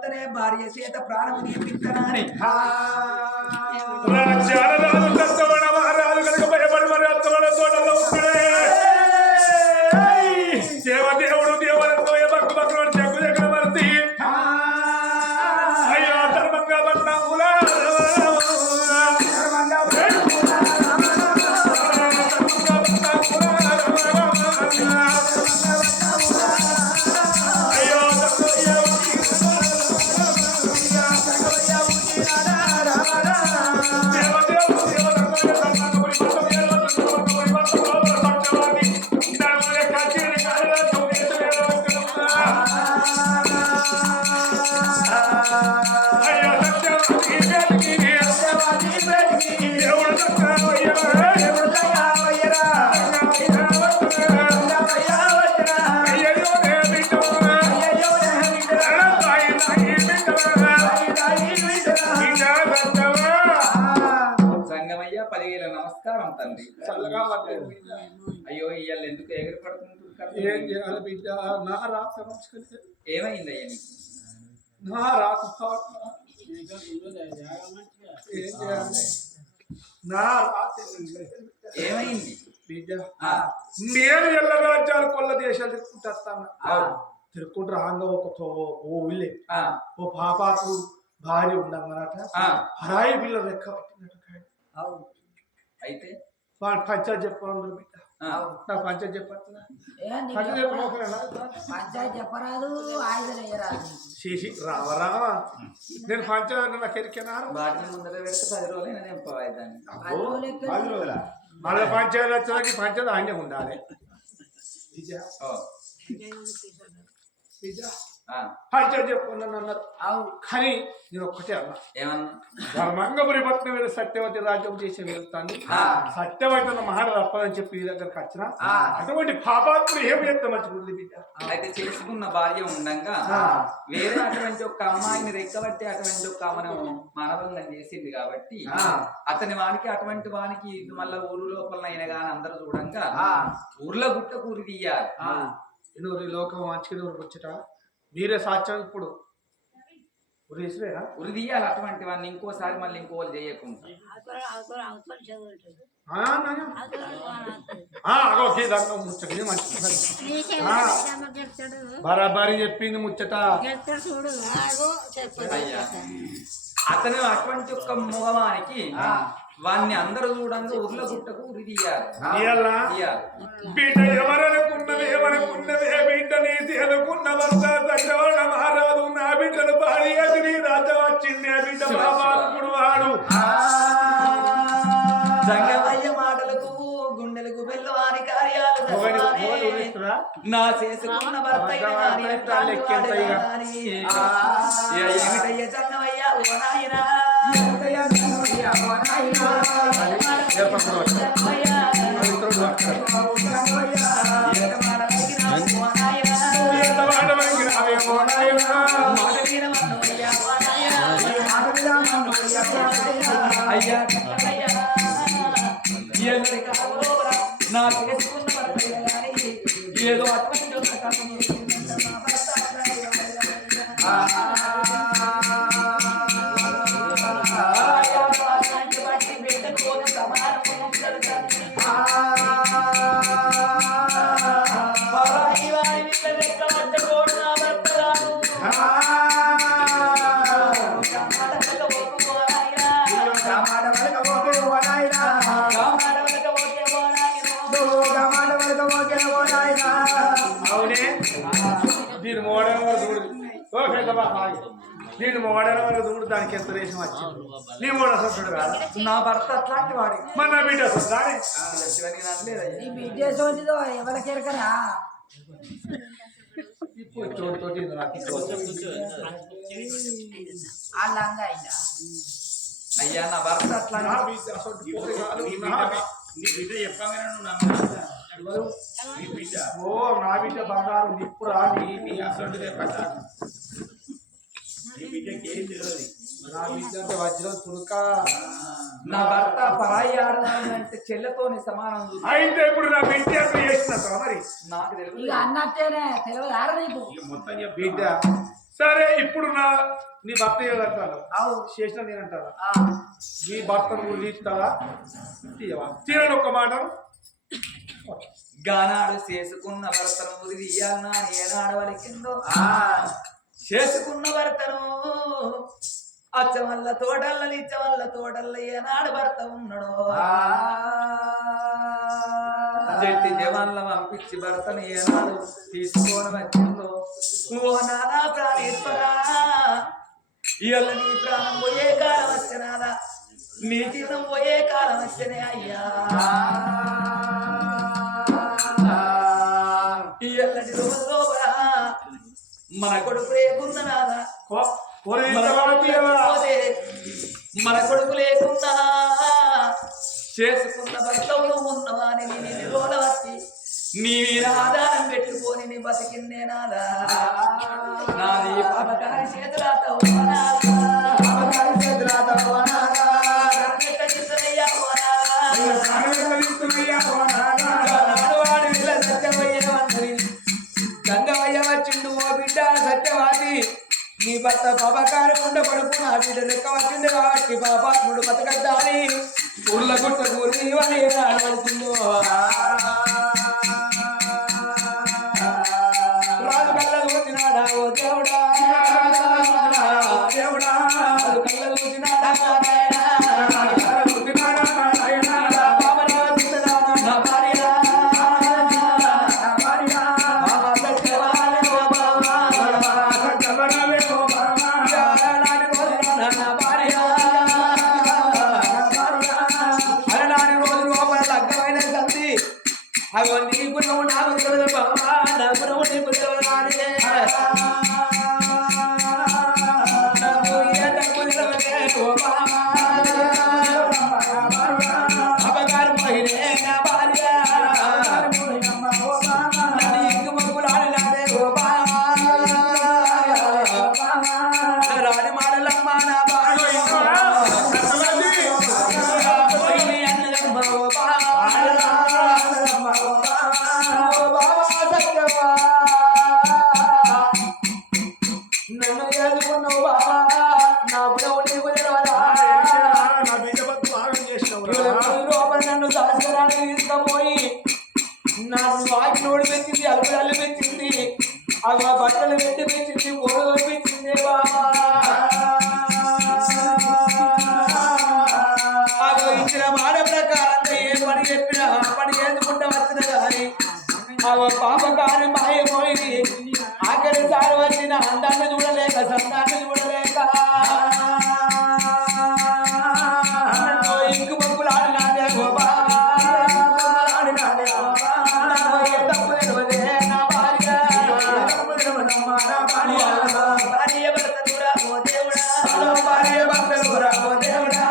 వద్దనే భార్య చేత ప్రాణము తీపిస్తానని మహారాజు కనుక భయపడి మరి అత్తవాడ తోటలో ఉంటాడే దేవదేవుడు దేవరంతో భక్తు భక్తుడు జగ్గు చక్రవర్తి అయ్యా ధర్మంగా పట్టిన నమస్కారం తండ్రి. అయ్యో ఇవాళ ఎందుకు ఎగిరి పడుతుంటుంది? ఏమైందయ్యా నీకు? ఏమైంది బిడ్డ? నేను ఎల్ల రాజ్యాలు కొల్ల దేశాలు తిరుక్కుంటాను. తిరుక్కుంటూ రాంగా ఓ ఊళ్ళే ఓ పాపాకు భార్య ఉండమన్నట. హరాయి బిల్ల లెక్క పట్టినట్టు అయితే వాడు పంచాయతీ చెప్పాలి బిడ్డ. నాకు పంచాయతీ చెప్పట్లా. చేసి రావరావా నేను పంచాయతీ నాకు ఎరికేనా ముందర పెడితే 10 రోజులైనా మళ్ళీ పంచాయతీ వచ్చేదానికి పంచాయతీ ఆజ్ఞ ఉండాలి. పంచాయతీ చెప్పుకున్నాను అన్నారు. కానీ నేను ఒక్కటే అన్నా, ఏమన్నా ధర్మంగపురి పట్నం మీద సత్యవతి రాజ్యం చేసి వెళ్తాను. సత్యవతి మహాడ తప్పదని చెప్పి ఈ దగ్గరకు వచ్చిన అటువంటి పాపాత్ములు ఏం చేస్తాం మంచిగుంది బిడ్డ. అయితే చేసుకున్న భార్య ఉండగా వేరే అటువంటి ఒక అమ్మాయిని రెక్కబట్టి అటువంటి ఒక ఆమెను మానవంగా చేసింది కాబట్టి అతని వానికి అటువంటి వానికి మళ్ళా ఊరు లోపల అయినా కానీ అందరూ చూడంగా ఊర్లో గుట్ట కూరి తీయాలి. నువ్వు లోకం మంచిగా వచ్చేట మీరే సాధ్యం. ఇప్పుడు ఉరి తీయాలి అటువంటి వాడిని. ఇంకోసారి మళ్ళీ ఇంకోళ్ళు చేయకుండా బరాబరి చెప్పింది ముచ్చట. అతను అటువంటి ఒక్క మగవానికి వాన్ని అందరూ చూడంగా ఊర్లో గుట్టకు ఉరి తీయాలి. బిడ్డ ఎవరనుకున్నది ఏమనుకున్నది బిడ్డ నీతి అనుకున్న భర్త చక్రవర్ణ మహారాజు నా బిడ్డను భారీ అది రాజా వచ్చింది. ఆ బిడ్డ బాబాత్ముడు వాడు సంగమయ్య మాటలకు గుండెలకు బెల్లవాని కార్యాలు నా చేసుకున్న భర్త ఏమిటయ్య సంగమయ్య ఓ నాయనా అయ్యా నా చేసుకున్న ఏదో అటువంటి దీని మోడల్ వరకు చూడు. నేను మోడల్ వరకు చూడు. దానికి ఎంత రేషం వచ్చింది. నీ మోడల్ సొంతుడు కాదు. నా భర్త అట్లాంటి వాడి మన నా బిడ్డ సొంతానే ఎవరికెరకరా ఇప్పుడు చోటుతోటి అయ్యా నా భర్త అట్లా ఓ నా బిడ్డ బంగారు నిప్పురా నా బిడ్డ వజ్రం తుడుక. నా భర్త పరాయి ఆడదానంటే చెల్లెతోని సమానం. అయితే ఇప్పుడు నా బిడ్డ చేసిన మరి నాకు తెలియదు అన్నట్టేనే తెలియదు. బిడ్డ సరే ఇప్పుడు నీ భర్త ఏదంటాను అవు చేసిన నేనంటాను నీ భర్తను నువ్వు తీస్తావా తీయవా తీరని ఒక్క మాట గానాడు చేసుకున్న భర్తను ఉరి తీయాలన్నా ఏనాడు వలికిందో చేసుకున్న భర్తను అచ్చ వల్ల తోటల్ల నిచ్చ వల్ల తోటల్ల ఏనాడు భర్త ఉన్నాడో జట్టి జవాన్ల పంపించి భర్తను ఏనాడు తీసుకొని వచ్చిందో ఓ నానా ప్రాణేశ్వరా ఇవాళ నీ ప్రాణం పోయే కాలం వచ్చినాదా నీ జీవితం పోయే కాలం వచ్చనే అయ్యా ఇవాళటి రోజు లోపల మన కొడుకు లేకున్నా నాదా మన కొడుకు లేకున్నా చేసుకున్న భర్తవులు ఉన్నవా అని నేను లోన వచ్చి నీ మీద ఆధారం పెట్టుకొని నీ బతికిందే నాదా నాది పాపకారి చేతులాతో గంగవయ్య వచ్చిండు ఓ బిడ్డ సత్యవాది నీ భర్త పాపకారం ఉండబడుకు నా బిడ్డ లెక్క వచ్చింది కాబట్టి పాపాత్ముడు బతకద్దాని ఊర్ల గుట్ట కూరి ఆడబడుతుందో రాజు కళ్ళ వచ్చినాడా ఓ దేవుడా దేవుడా కళ్ళ వచ్చినాడా అవన్నీ గుణము నాకు తెలియదు బాబా నా గుణము నీకు తెలియదు అపకారం మహిళే నా భార్య ఇంకు మొక్కులాడలాడే రాని మాటలమ్మా నా భార్య నన్ను ఎదుర్కొన్నావు బాబా నా బుడవు నీకు లోపల నన్ను దాచడానికి తీసుకుపోయి నన్ను వాకినోడు పెంచింది అల్లుడు పెంచింది అవి బట్టలు పెట్టి పెంచింది పొడుగు పెంచింది బాబా అది ఇచ్చిన మాట ప్రకారం ఏ పని చెప్పినా ఆ పని చేసుకుంటా వచ్చిన కానీ అవ పాపకారి మాయమోయింది ఆఖరి సారి వచ్చిన అందాన్ని చూడలేక సంతాన్ని చూడలేక ఇంకు మొక్కులాడినాదే గోపా తప్పు తెలియదే నా భార్య భార్య భర్త దూరా ఓ దేవుడా భార్య భర్త దూరా ఓ దేవుడా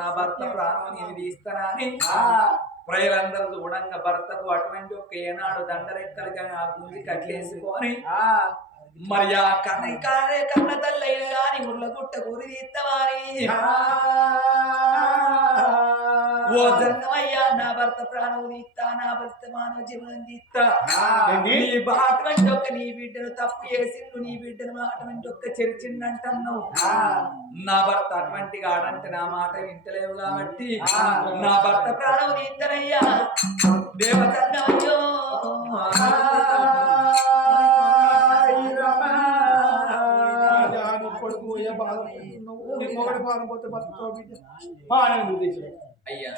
నా భర్త ప్రాణం నేను తీస్తానని ప్రజలందరూ చూడంగా భర్తకు అటువంటి ఒక ఏనాడు దండరెక్కలు కానీ ఆ గుంజి కట్లేసుకొని మరి ఆ కన్న తల్లైన గాని ముళ్ళ గుట్ట గురి తీస్తామని ఓ జన్నమయ్యా నా భర్త ప్రాణం తీస్తా నా భర్త మానవ జీవనం తీస్తా అటువంటి ఒక్క నీ బిడ్డను తప్పు చేసిండు నీ బిడ్డను అటువంటి ఒక్క చెరిచిండంటున్నావు నా భర్త అటువంటి గాడంటే నా మాట వింటలేవు కాబట్టి నా భర్త ప్రాణం తీస్తానయ్యా దేవతన్నయ్యో కొడుకు ఏ బాధ మొగడి పాలన పోతే బతుకుతో అయ్యా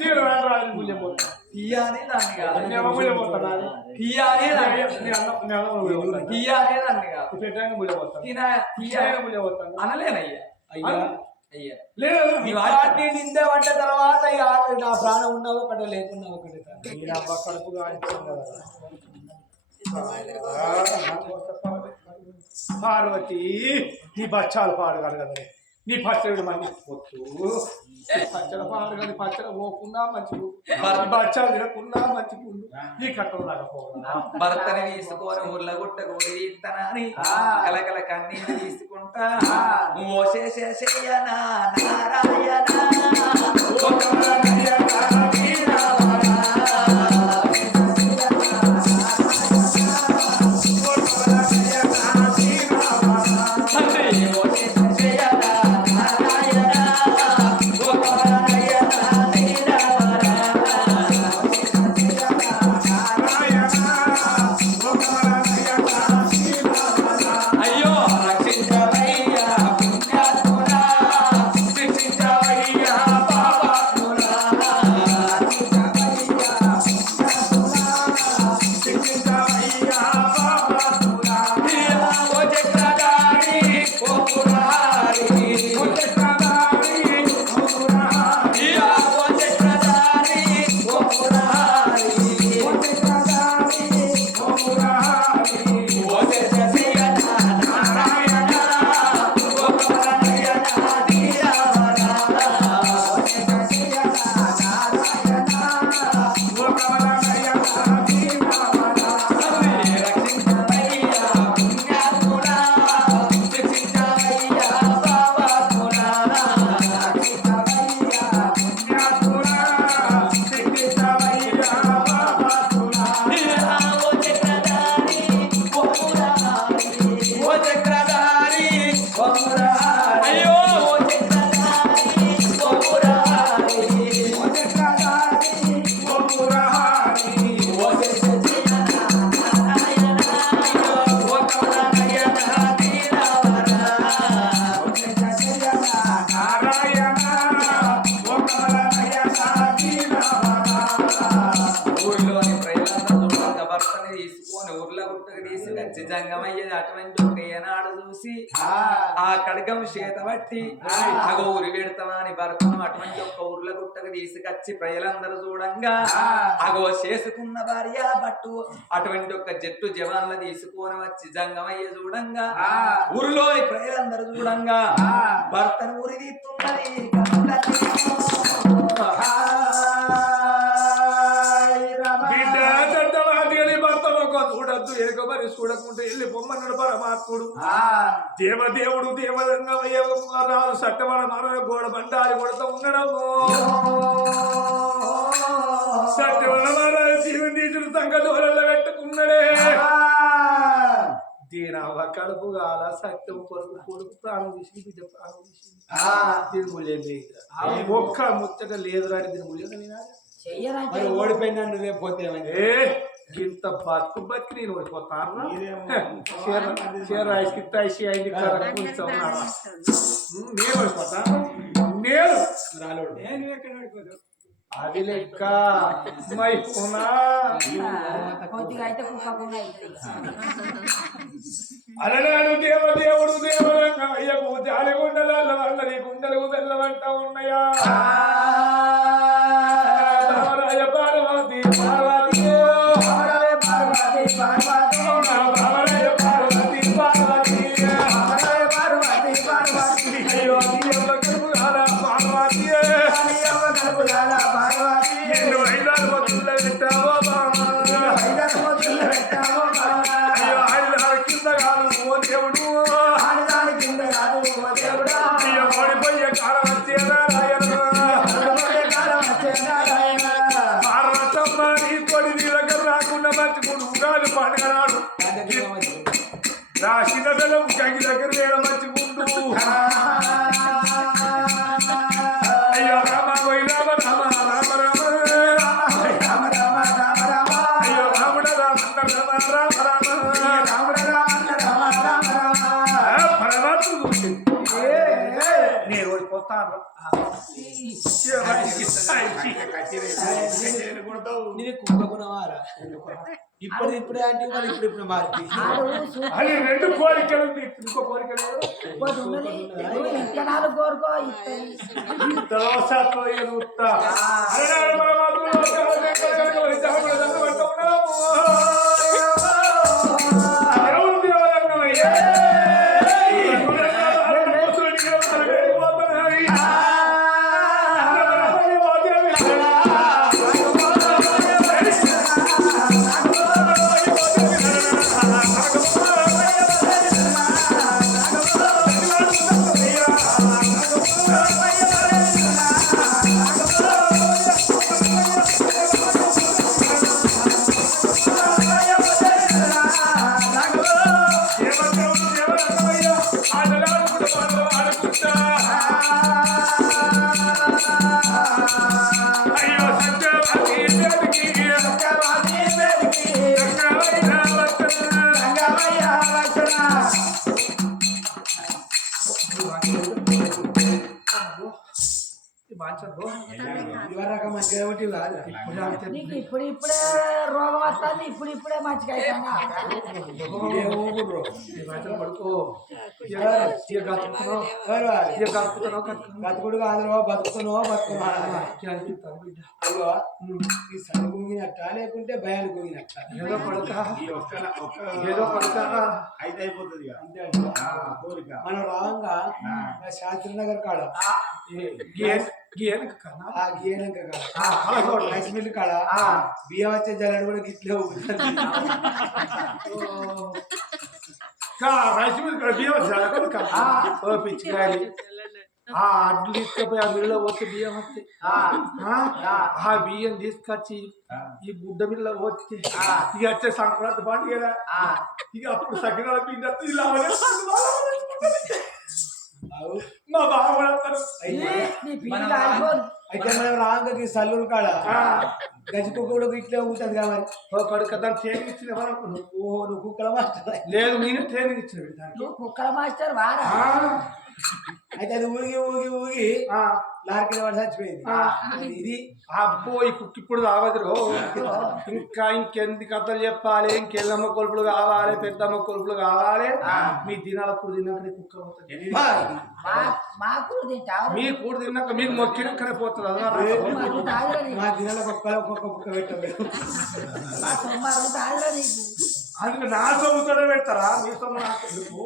పోతా తీయానే దాన్ని కాదు పోతా తీయానే దాన్ని కాదు అనలేనయ్యా అయ్యా అయ్యా లేదు నిందే పడ్డ తర్వాత నా ప్రాణం ఉన్నా ఒకటే లేకున్నా ఒకటే కడుపుగా పార్వతి నీ బచ్చాలు పాడగాడు కదా నీ పచ్చడి మంది పచ్చడి పాడగాని పచ్చడి పోకుండా మంచిగు బచ్చాలు తినకుండా మంచిగు నీ కట్టం రాకపోకుండా భర్తని తీసుకొని ఉర్లగుట్ట కోరి తీస్తానని కలకల కన్నీళ్ళు తీసుకుంటా ఓ శేషయ్యనా నారాయణ జంగమయ్యేది అటువంటి ఒక ఏనాడు చూసి ఆ కడగం చేత బట్టి అగో ఊరి పెడతామా అని భర్తను అటువంటి ఒక ఊర్ల గుట్టకు తీసుకొచ్చి ప్రజలందరూ చూడంగా అగో చేసుకున్న భార్య బట్టు అటువంటి ఒక జట్టు జవాన్లు తీసుకొని వచ్చి జంగమయ్య చూడంగా ఊరిలోని ప్రజలందరూ చూడంగా భర్తను ఊరి తీస్తున్నది చూడద్దు ఎనకబరి చూడకుంటే వెళ్ళి బొమ్మన్నాడు పరమాత్ముడు దేవదేవుడు దేవరంగమయ్యరాలు సట్టమడ మన గోడ బండారి కొడతా ఉండడము సట్టమడ మహారాజు జీవనీచుడు సంగదూరంలో పెట్టుకున్నాడే దీనవ్వ కడుపు కాల సత్యం కొడుకు కొడుకు ప్రాణం తీసి బిడ్డ ప్రాణం తీసి దీని మూల్యం లేదు ఒక్క ముచ్చట లేదురా దీని మూల్యం ఓడిపోయినా నువ్వే పోతే ఇంత బతుకు బతికి నేను ఓడిపోతాను నేను ఓడిపోతాను నేను ఎక్కడ ఓడిపోతాను అది లెక్క మైపోనా అలనాడు దేవదేవుడు దేవరంగయ్యకు జాలి గుండెల వాళ్ళని గుండెలు తెల్లవంట ఉన్నాయా పార్వతి పార్వతి రాసిన బెల్లం కంగి దగ్గర వేల మంచి ముందు అయ్యో రామ రామ రామ రామ రామ రామ రామ అయ్యో రాముడ రామ రామ రామ పరమాత్మ నేను ఓడిపోతాను కుక్క గుణవారా ఇప్పుడే అంటే ఇప్పుడు మారి అది రెండు కోరికలు ఇంకో కోరికలు కోరికలు మంచిగా ఇవరక మంచిగా ఒకటి కాదు నీకు ఇప్పుడే రోగం వస్తుంది ఇప్పుడే మంచిగా పడుకో బతుకుడు కాదురో బతుకుతున్నావో అయ్యో ఈ సరి కుంగినట్ట లేకుంటే భయాలు కుంగినట్ట ఏదో పడక అయితే అయిపోతుంది అంతే మనం రావంగా శాస్త్రీనగర్ కాడ గీయనక కన్నా ఆ గీయనంక కాడ రైస్ మిల్ కాడ బియ్యం వచ్చే జల్లెడ కూడా గిట్లే ఊగుతుంది. రైస్ మిల్ బియ్యం పిచ్చికాయలు ఆ అడ్లు తీసుకపోయి ఆ మిల్లులో పోతే బియ్యం వస్తే ఆ బియ్యం తీసుకొచ్చి ఈ గుడ్డ మిల్ల పోతే ఇక వచ్చే సంక్రాంతి పండుగ ఇక అప్పుడు సకినాల పిండి వస్తే ఇలా మా బావ కూడా వస్తారు. అయితే మనం రాంగకి సల్లూరు కాడ గజకుక్క కూడా ఇట్లే ఊగుతుంది కాబట్టి కొడుకు దాన్ని ట్రైనింగ్ ఇచ్చిన ఓహో నువ్వు కుక్కల మాస్టర్ లేదు నేను ట్రైనింగ్ ఇచ్చిన దానికి నువ్వు కుక్కల మాస్టర్ వారా అయితే అది ఊగి ఊగి ఊగి లారికి వాడు చచ్చిపోయింది ఇది అబ్బో ఈ కుక్క ఇప్పుడు రావదురో ఇంకా ఇంకెందుకు కథలు చెప్పాలి ఇంకెళ్ళమ్మ కొలుపులు కావాలి పెద్దమ్మ కొలుపులు కావాలి మీ దినాలప్పుడు తిన్నాక కుక్క పోతుంది మాకు తింటావు మీ కూడా తిన్నాక మీకు మొక్కినాకనే పోతుంది మా దినాల ఒక్కొక్క కుక్క పెట్టలేదు అందుకు నా సొమ్ముతోనే పెడతారా మీ సొమ్ము నాకు ఎందుకు?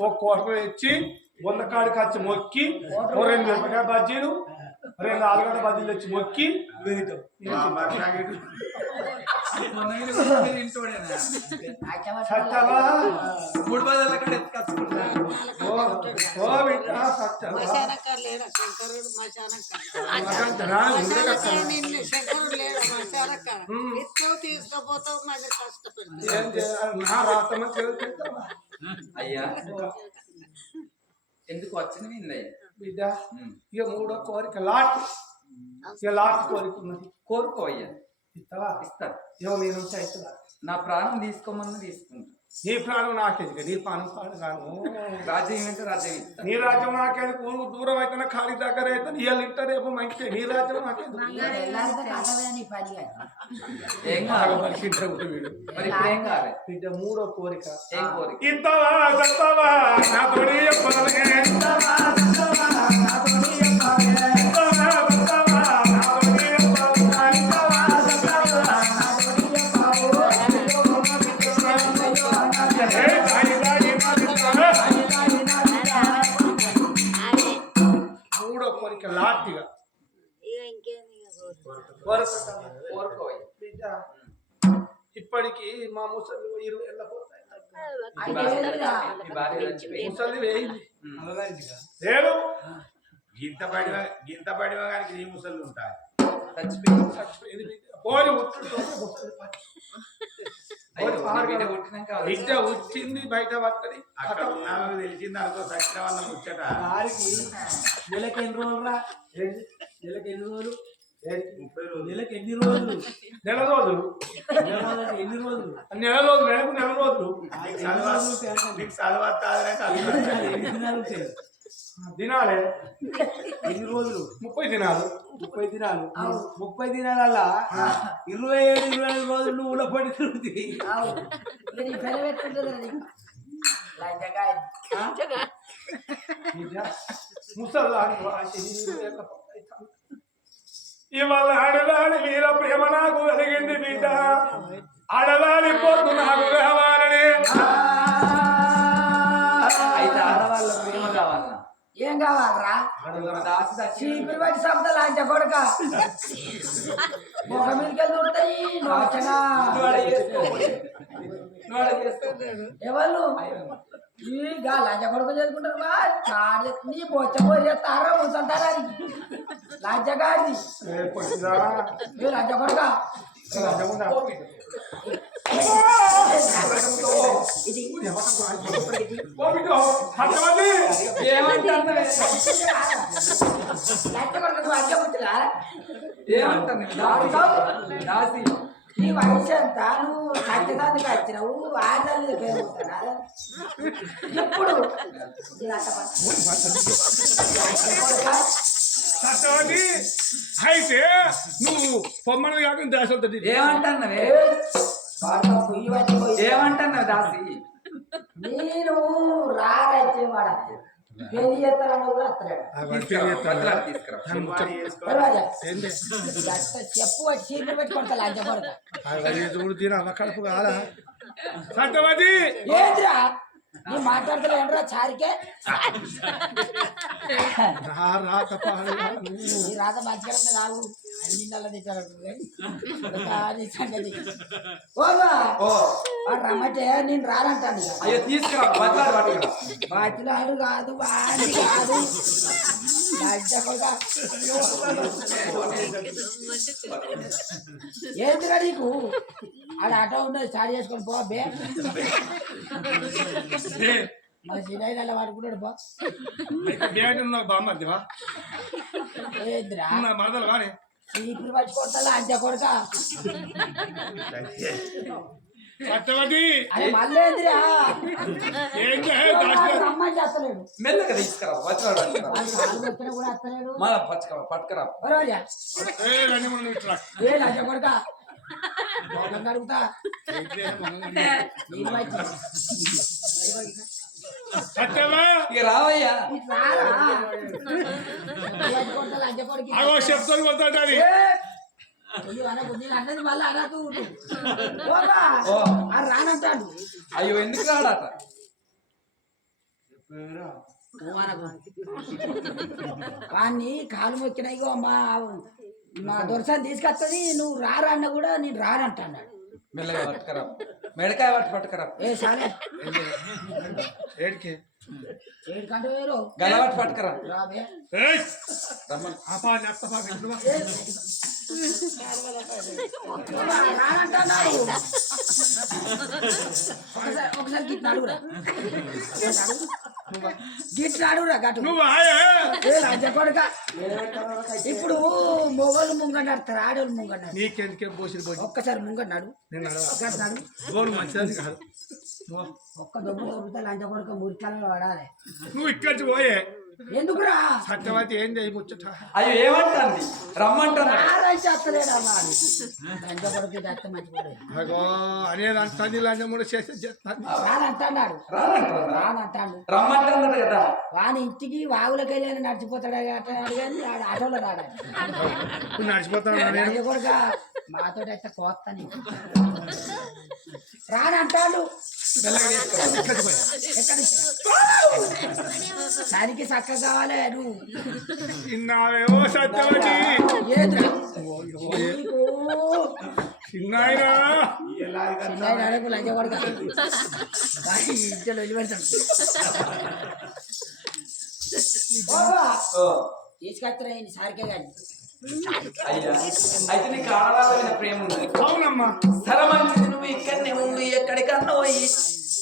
ఓ కోట ఇచ్చి 100 కాడికి వచ్చి మొక్కి 2 మిరపకాయ బజ్జీలు 2 ఆలుగడ్డ బజ్జీలు వచ్చి మొక్కి సత్యవా మూడు బదుల కాడ ఎత్తుకొచ్చుకుంటా ఓ బిడ్డ సత్యవా తీసుకుపోతావు మరి కష్టపడి ఏం చేయాలి నా రాతమ్మ చేస్తావా అయ్యా ఎందుకు వచ్చింది విందయ్య బిడ్డ ఇక 3వ కోరిక లాట్ ఇక లాట్ కోరిక ఉన్నది కోరుకో అయ్యా ఇస్తావా ఇస్తాను ఏమో మీ నుంచి అవుతుందా నా ప్రాణం తీసుకోమన్నా తీసుకుంటా నీ ప్రాణం నాకేది నీ ప్రాణం పాడు కాను రాజ్యం ఏంటో రాజ్యం ఇస్తాను నీ రాజ్యం నాకేది ఊరు దూరం అయితే ఖాళీ దగ్గర అయితే ఇవాళ ఇంట రేపు మంచి నీ రాజ్యం నాకేది ఏం కావాలి వీడు మరి ఇప్పుడు ఏం కావాలి బిడ్డ 3వ కోరిక ఏం కోరిక ఇస్తావా సత్తావా నా తోడి చెప్పదలకే ఇస్తావా సత్తావా నా తోడి చెప్పాలి ఇస్తావా సత్తావా నా తోడి చెప్పాలి ఇస్తావా సత్తావా నా తోడి చెప్పాలి ఏ సాయి సాయి మాదిస్తావా 3వ కోరిక లాట్టిగా కోరుకో అయ్యా బిడ్డ ఇప్పటికి మా ముసలి 20 ఏళ్ళ పోతాయి మీ భార్య చచ్చిపోయింది ముసలి వేయింది లేదు గింత పడివగానికి నీ ముసళ్ళు ఉంటాయి చచ్చిపోయింది పోయి ఉట్టుడు బిడ్డ పుట్టినాక బిడ్డ వచ్చింది బయట పడుతుంది అక్కడ ఉన్నామని తెలిసింది అనుకో సచ్చిన వల్ల ముచ్చట దారికి నెలకి ఎన్ని రోజులు రా నెలకి ఎన్ని రోజులు 30 రోజులు నెలకి ఎన్ని రోజులు నెల రోజులు ఎన్ని రోజులు నెలకు నెల రోజులు నీకు చదవస్తాదనే ఎన్ని దినాలు ఉంటాయి దినాలే ఎన్ని రోజులు 30 దినాలు 30 దినాలు 30 దినాలల్లా 27 రోజులు నువ్వు ఉలపడి తిరుగుతుంది ముసలాని ఇవాళ ఆడదాని వీర ప్రేమ నాకు కలిగింది బిడ్డ ఆడదాని పొద్దు నాకు కావాలని అయితే ఆడవాళ్ళ ప్రేమ కావాలన్నా ఏం కావాలరా దాసి చీపురు పెట్టి శబ్ద లాంచ కొడక ముఖ మీదకి దూరుతాయి ఎవరు ఈ లంచ కొడుకు చేసుకుంటారు బా చాడి నీ బొచ్చ పోయి చేస్తారా ముసంటారా లంచగాడిది మీరు లంచ కొడుక దాసి నీ వయసు ఎంత నువ్వు సత్యదానికి వచ్చినావు ఆడదాన్ని పేరుకుంటున్నా ఇప్పుడు సత్యవతి అయితే నువ్వు పొమ్మని కాకుండా దాసవుతుంది ఏమంటున్నావే వాడితో పొయ్యి పట్టిపోయి ఏమంటున్నావు దాసి నేను రారైతే వాడ పెళ్లి చేస్తానని కూడా వస్తలేడు తీసుకురా దర్వాజా. గట్ట చెప్పు వాటి చీరలు పెట్టుకుంటా లంచ కొడతా కడుపు కాదా సత్యవతి ఏంద్రా నీ మాట్లాడతలేంట్రా చారికే ఈ రాత మంచిగా ఉంది రావు అన్ని నెల సంగతి ఓగా ఓ వాడు రమ్మంటే నేను రానంటాను ఇక. అయ్యో తీసుకురా బట్లాడు పట్టుకురా బాధ్యులాడు కాదు వాడి కాదు లంచ కొడతా. ఏందిరా నీకు ఆడ ఆటో ఉన్నది స్టార్ట్ చేసుకొని పో అబ్బే మన సినైనా వాడుకుంటాడు పో బామ్మదివా ఏంద్రా మరదలు కానీ చీపులు పట్టుకుంటా అంతే కొడక సత్యవతి అరే మళ్ళీ ఏందిరా ఏంటి రమ్మని చేస్తలేడు మెల్లగా తీసుకురా బట్లాడు పట్టుకురా వాడు కాలు పెట్టినా కూడా వస్తలేడు మళ్ళా పట్టుకురా ఓ రోజా రండి ఇట్లా ఏ లంచ కొడక అడుగుతా నీకు వచ్చి సత్యమా ఇక రావయ్యా ఇటు రారా పట్టుకుంటా లంచ కొడుకు అగో చెప్తాను కొడతాడని నేను అన్నది మళ్ళీ అనకు ఓ. రానంటాడు అయ్యో ఎందుకు రాడట వాడిని కాలు మొక్కినాయి మా దొరసాన్ని తీసుకొస్తుంది నువ్వు రారా అన్న కూడా నేను రానంటాడు మెల్లగా పట్టుకురా మెడకాయ పట్టుకురా ఏ సాలే ఏడికి ఏడుకంటే వేరు గలవాటు పట్టుకురా రాబే రమ్మని రానంటున్నాడు ఒకసారి గిట్ల అడుగురా గిట్ల అడుగురా గట్టు నువ్వు ఆయే కొడుక ఇప్పుడు మొగలు ముంగంటారు ఆడోళ్ళు ముంగంటారు నీకెందుకే పోసి పోసి ఒక్కసారి ముంగన్నాడు నేను గట్టాడు గోడు మంచిది కాదు ఒక్క దొబ్బ దొబ్బుతా లంచ కొడుక మురికాలలో పడాలి నువ్వు ఇక్కడికి పోయే ఎందుకురా సత్యవతి ఏంది అయి ముచ్చట అయ్యో ఏమంటుంది రమ్మంటున్నాడు ఆరైతే వస్తలేడమ్మా లంచ కొడుకు అత్త మంచిపోయి అగో అనేది అంటుంది లంజముడు చేస్తే చేస్తాను రానంటాడు రానంటాడు రమ్మంటున్నాడు కదా వాని ఇంటికి వాగులకి వెళ్ళి నడిచిపోతాడు అంటాడు కానీ ఆడ ఆటోలో రాడాడు నువ్వు నడిచిపోతాను లంచ కొడుక మాతో అయితే కోస్తాను రానంటాడు మెల్లగా తీసుకురా ఎక్కడి దానికి చక్కగా కావాలి నువ్వు చిన్నావేమో సత్యవతి ఏదిరా చిన్నాయినా అడుగు లంచ కొడుక ఇంట్లో వెళ్ళిపెడతాడు ఓ తీసుకొస్తున్నా సారికే కానీ అయ్యా అయితే నీకు ఆడవాళ్ళ ప్రేమ ఉంది అవునమ్మా సరే మంచిది నువ్వు ఇక్కడనే ఉండు ఎక్కడికన్నా పోయి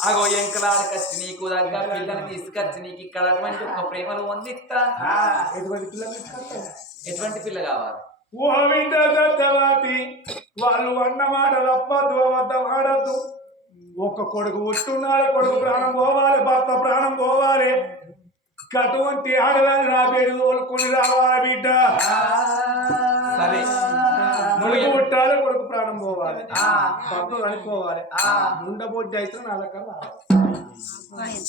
అగో ఎంకలాడకచ్చి నీకు దగ్గర పిల్లల్ని తీసుకొచ్చి నీకు ఇక్కడ అటువంటి ఒక ప్రేమను పొందిస్తా ఎటువంటి పిల్ల కావాలి ఓ వింట సత్యవతి వాళ్ళు అన్న మాట తప్పద్దు అబద్ధం ఆడద్దు ఒక్క కొడుకు పుట్టున్నాడు కొడుకు ప్రాణం పోవాలి భర్త ప్రాణం పోవాలి అటువంటి ఆడదాన్ని నా పేరు తోలుకుని రావాలి బిడ్డ సరే కొడుకు పుట్టాలి కొడుకు ప్రాణం పోవాలి భర్త చనిపోవాలి ఉండబొడ్డి అయితే నా దగ్గర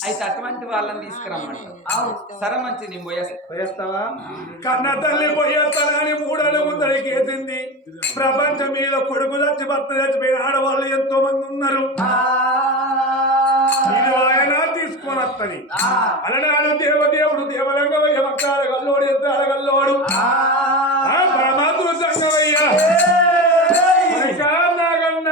అయితే అటువంటి వాళ్ళని తీసుకురమ్మంటావు సరే మంచిది నేను పోయేస్తావా కన్న తల్లి పోయేస్తానని మూడేళ్ళ ముందరికి వేసింది ప్రపంచం మీద కొడుకు చచ్చి భర్త చచ్చిపోయిన ఆడవాళ్ళు ఎంతో మంది ఉన్నారు ఇది ఆయన తీసుకొని వస్తుంది అలనాడు దేవదేవుడు దేవలింగమయ్య భక్తాల గల్లోడు ఎద్దాల గల్లోడు పరమాత్మ సంగమయ్య నాగన్న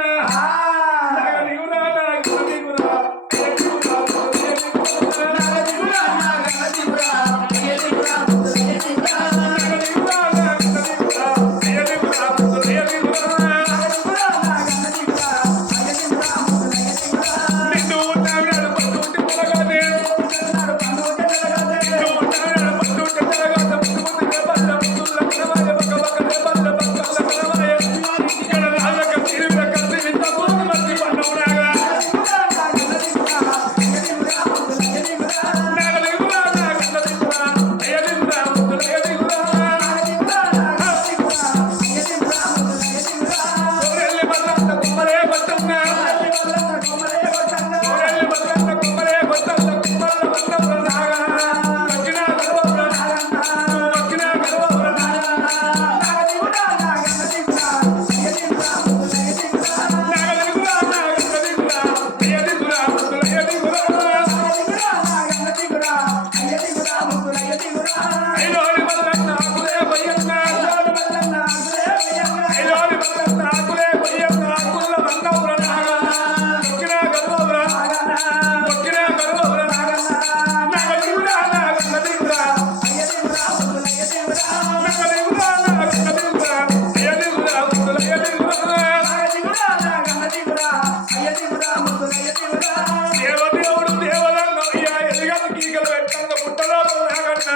పెట్టంగా పుట్టలో నాగన్న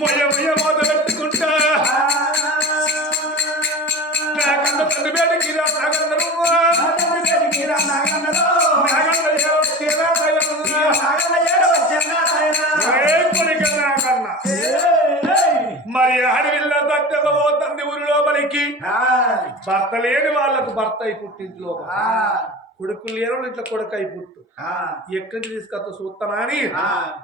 మొయ్య మొయ్య మోత పెట్టుకుంటా నాగన్న తండ్రి వేడికి రా నాగన్నరు మరి అడవిల్ల దట్టగా పోతుంది ఊరి లోపలికి భర్త లేని వాళ్ళకు భర్త అయి పుట్టింట్లో కొడుకు లేరు ఇట్లా కొడుకు అయి పుట్టు ఎక్కడికి తీసుకొస్తా చూస్తానా అని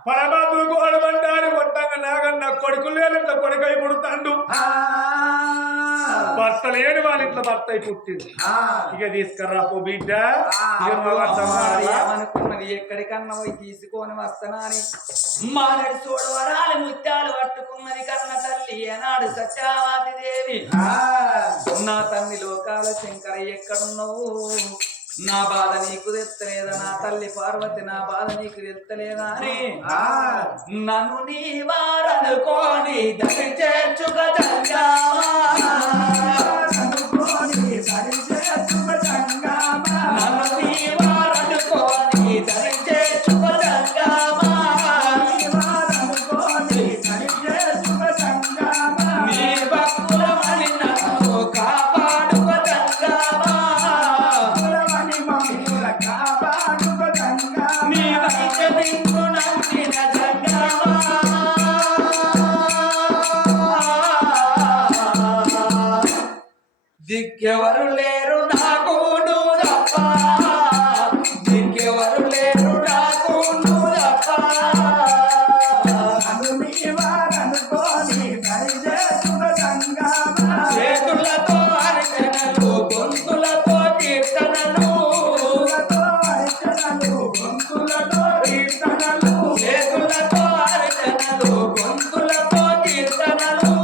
పరమాత్మ గోడమంటారు కొట్టంగా నాగన్న కొడుకు లేని ఇట్లా కొడుకు అయి పుడతాండు భర్త లేని వాళ్ళు ఇట్లా భర్త అయి పుట్టింది ఇక తీసుకురా పో బిడ్డ ఏమనుకున్నది ఎక్కడికన్నా పోయి తీసుకొని వస్తానా అని మానడి చూడవరాలి ముత్యాలు పట్టుకున్నది కన్న తల్లి ఏనాడు సత్యావతి దేవి నా తల్లి లోకాల శంకర ఎక్కడున్నావు నా బాధ నీకు తెత్తలేదా నా తల్లి పార్వతి నా బాధ నీకు తెత్తలేదా అని నన్ను నీ వారనుకోని దరి చేర్చుక నన్ను నీ వారనుకోని దరి చేర్చుక నీ భక్తులమని నన్ను కాపాడుక నీ వైద్య నిన్ను నమ్మిన దిక్కెవరు లేరు నాకు నువ్వు తప్ప దిక్కెవరు లేరు నాకు నువ్వు తప్ప చేతులతో అర్చనలు గొంతులతో కీర్తనలు చేతులతో అర్చనలు గొంతులతో కీర్తనలు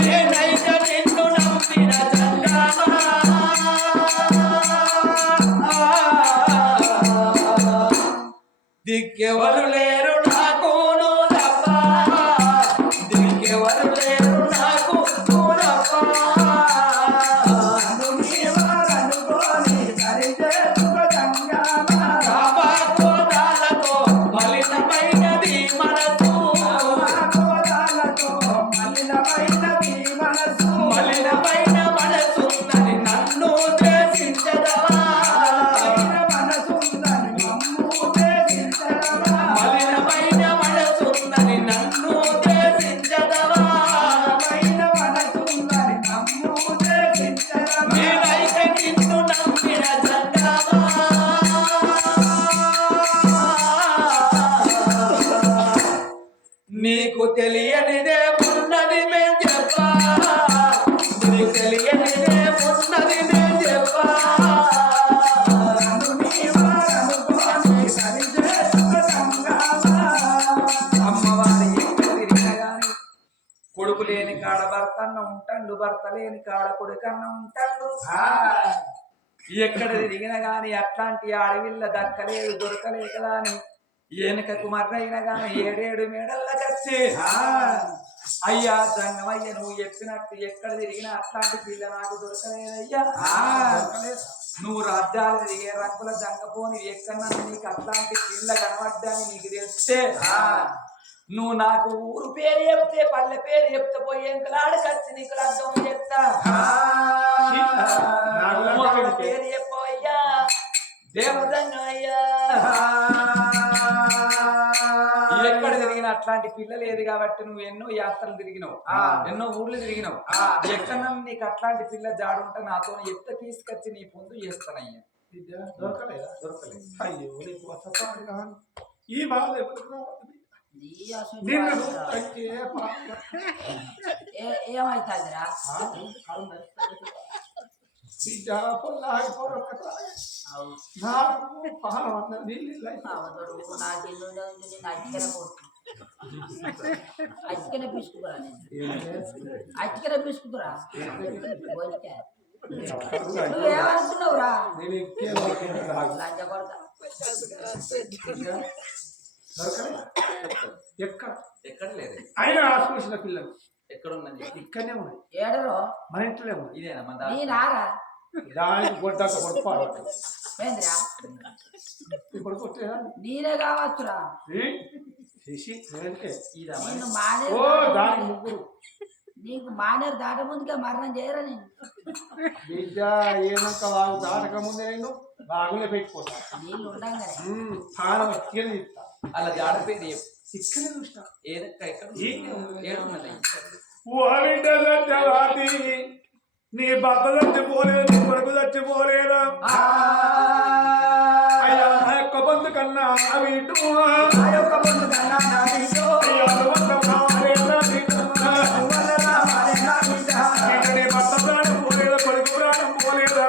నేనైతే నిన్ను నమ్మిన దిక్కెవరు లేరు నాకు నువ్వు తప్ప దిక్కెవరు లేరు నాకు నువ్వు తప్ప కాపాకోదాలతో మలినమైనది మనసు మలినమైన మనసుందని నన్ను ద్వేషించదవా మలినమైన మనసుందని నన్ను ద్వేషించదవా నేనైతే నిన్ను నమ్మిన జంగమా నీకు తెలియనిదే ఉన్నది మేం చెప్పా నీకు తెలియనిదే ఉన్నది మేం చెప్పా అమ్మవారి ఎక్కడ తిరిగినా గాని కొడుకు లేని కాడ భర్త అన్న ఉంటాడు భర్త లేని కాడ కొడుకు అన్న ఉంటాడు ఎక్కడ తిరిగినా గాని అట్లాంటి అడవిల్ల దక్కలేదు దొరకలేదు కదా అని వెనుకకు మర్రైనా గాని 7 మేడల్లా వచ్చి అయ్యా జంగమయ్య నువ్వు చెప్పినట్టు ఎక్కడ తిరిగినా అట్లాంటి పిల్ల నాకు దొరకలేదయ్యా నువ్వు రాజ్యాలు తిరిగే రంగుల జంగపోని ఎక్కడన్నా నీకు అట్లాంటి పిల్ల కనబడ్డాని నీకు తెలిస్తే నువ్వు నాకు ఊరు పేరు చెప్తే పల్లె పేరు చెప్తే పోయి ఎంకలాడకచ్చి నీకు అర్థం చెప్తా పేరు చెప్పవయ్యా దేవజంగమయ్యా ఎక్కడ తిరిగిన అట్లాంటి పిల్ల లేదు కాబట్టి నువ్వు ఎన్నో యాత్రలు తిరిగినావు ఎన్నో ఊర్లు తిరిగినావు ఎక్కడన్నా నీకు అట్లాంటి పిల్ల జాడుంటే నాతో ఎట్ట తీసుకొచ్చి నీ పొందు చేస్తానయ్యా దొరకలేదు అయ్యో నీకు వసపాడు కాదు ఈ బాధ ఎవరికి రావాలి? నిన్ను చూస్తే ఏమైతుందిరా బిడ్డ పొల్లాగి పొరొక్కసారి నాకు పాలు అందరూ నీళ్ళు అచ్చికనే పిసుకురా నువ్వేమనుకున్నావురా ఎక్కడ లేదు ఆయన చూసిన పిల్లలు ఎక్కడ ఉన్నది ఇక్కడనే ఉన్నాయి ఏడరో మన ఇంట్లో ఉన్నాయి ఇదేనా మన నీ నారా దానికి కొట్టాక కొడుకోవాలి ఏంద్రా ఇప్పుడు కొట్టేదా నేనే కావచ్చురా శశి నేనంటే నిన్ను మానే ఓ దానికి ముగ్గురు నీకు మానేరు దాట ముందుకే మరణం చేయరా నేను బిడ్డ ఏమంక వాళ్ళు దాటక ముందే నేను బాగులే పెట్టుకోతా నీళ్ళు ఉండంగానే ప్రాణం ఎక్కేది ఇస్తా అలా జాడపోయింది సిక్కలే చూసిన ఎక్కడ ఏడున్నది ఓ బిడ్డ సత్యవాది నీ భర్త చచ్చిపోలేదు నీ కొడుకు చచ్చిపోలేదు అయ్యా నా యొక్క బంధు కన్నా నా వీటు అయ్యా నీ భర్త ప్రాణం పోలేదా కొడుకు ప్రాణం పోలేదా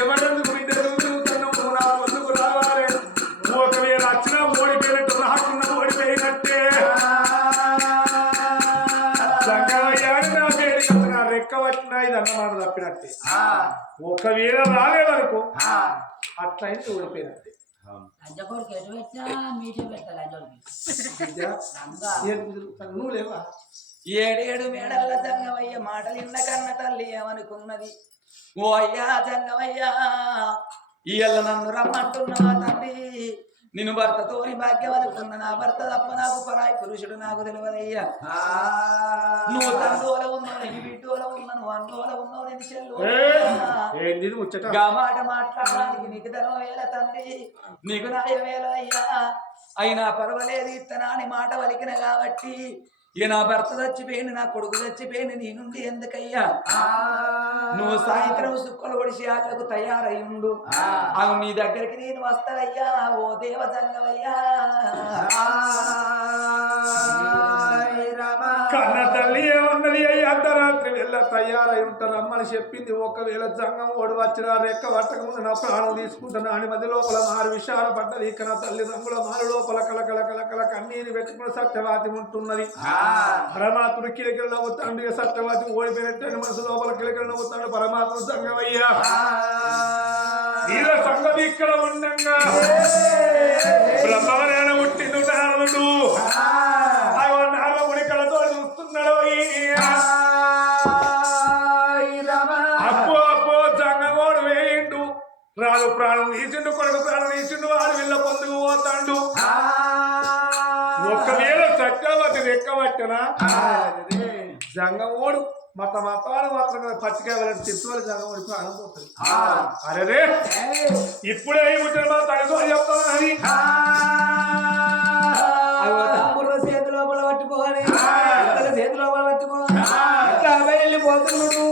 ఎవరెందుకు ఇద్దరు తిరుగుతున్నావు నా ముందుకు రావాలి ఒకవేళ వచ్చినా ఓడిపోయినట్టు రాకున్నా ఓడిపోయినట్టే సంగమయ్యాని నా పేరు కన్నా రెక్క వచ్చినా ఇది అన్నమాట తప్పినట్టే ఒకవేళ రాలేదనుకో అట్లయితే ఓడిపోయినట్టే లంజ కొడుకు ఎటు పెట్టినా మీటే పెట్టా లంజోడికి నువ్వు లేవా ఏడేడు మేడల్ల జంగమయ్య మాటలు ఇన్న కన్న తల్లి ఏమనుకున్నది ఓ అయ్యా జంగమయ్యా ఇయ్యల్ల నన్ను రమ్మంటున్నావా తండ్రి నిన్ను భర్తతోని భాగ్యం అనుకున్న నా భర్త తప్ప నాకు పరాయి పురుషుడు నాకు తెలియదయ్యా నువ్వు తండ్రోల ఉన్నావు నేను బిడ్డోల ఉన్నాను అన్నోల ఉన్నావు నేను చెల్లు మాట మాట్లాడడానికి నీకు ధనం వేల తండ్రి నీకు నాయ వేల అయ్యా అయినా పర్వాలేదు ఇత్తనా అని మాట వలికిన కాబట్టి ఇక నా భర్త చచ్చిపోయింది నా కొడుకు చచ్చిపోయింది నీ నుండి ఎందుకయ్యా నువ్వు సాయంత్రం సుక్కలు ఒడిసి ఆటలకు తయారై ఉండు అవి నీ దగ్గరికి నేను వస్తానయ్యా ఓ దేవ జంగమయ్యా కన్న తల్లి ఏమన్నది అయ్యి అర్ధరాత్రి వెళ్ళ తయారై ఉంటారు అమ్మని చెప్పింది ఒకవేళ జంగం ఓడి వచ్చిన రెక్క పట్టక ముందు నా ప్రాణం తీసుకుంటున్నా అని మధ్య లోపల మారు విషాల పడ్డది ఇక నా తల్లి రంగుల మారు లోపల కలకల కలకల కన్నీరు పెట్టుకుని సత్యవాతి ఉంటున్నది పరమాత్ముడు కిలకిల నవ్వుతాడు ఇక సత్యవాతి ఓడిపోయినట్టు మనసు లోపల కిలకిల నవ్వుతాడు పరమాత్ముడు జంగమయ్యా నీలో సంగతి ఇక్కడ ఉండంగా బ్రహ్మవరేణ పుట్టిండు నారదుడు నారదుడి కళతో చూస్తున్నాడు అప్పు అప్పు జంగమోడు వేయిండు రాజు ప్రాణం తీసిండు కొడుకు ప్రాణం తీసిండు వాడు వీళ్ళ పొందుకు పోతాడు ఒకవేళ చక్రవర్తి రెక్కబట్టినా జంగమోడు మతాలు మాత్రం పచ్చికాయ వెళ్ళి చెట్టువల్ల జంగమోడి ప్రాణం పోతుంది అరే ఇప్పుడే పుట్టిన మా తల్లి చెప్తాను చేతి లోపల పట్టుకోవాలి చేతి లోపల పట్టుకోవాలి ఇట్లా వెళ్ళిపోతున్నాడు